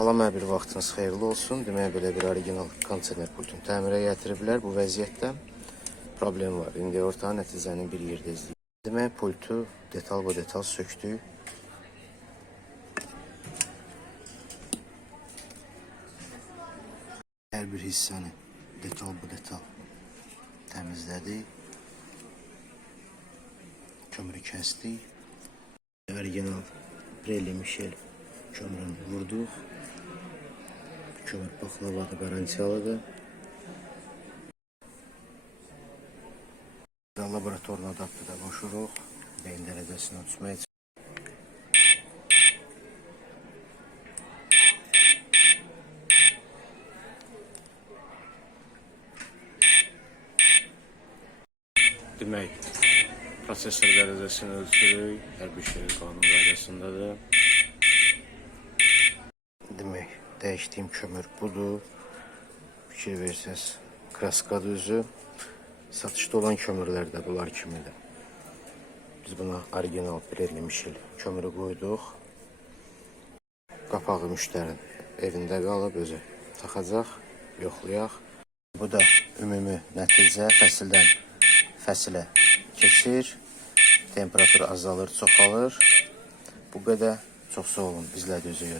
Salam, hər bir vaxtınız xeyirli olsun. Demək, belə bir orijinal kondisioner pultunu təmirə gətiriblər. Bu vəziyyətdə problem var. İndi orta nəticəni bir yerdə izləyək. Demək, pultu detal bu detal söktük. Hər bir hissəni detal bu detal təmizlədik. Kömürü kəsdik. Orijinal Pirelli Michel kömürünü vurduq. Kömür baklavadır, garantiyalıdır. Laboratorun adaptı da qoşuruq. Beyin dərəcəsini ölçmək üçün. Demək, prosesor dərəcəsini ölçürük. Hər bir şey qanun qaydasındadır. Demək, dəyişdiyim kömür budur. Fikir versəz, kraskadır özü. Satışda olan kömürlər də bunlar kimidir. Biz buna orijinal Pirelli Michel kömürü qoyduq. Qapağı müştərinin evində qalıb, özü taxacaq, yoxlayaq. Bu da ümumi nəticə fəsildən fəsilə keçir. Temperatur azalır, çoxalır. Bu qədər. Çox sağ olun, bizlə üzü.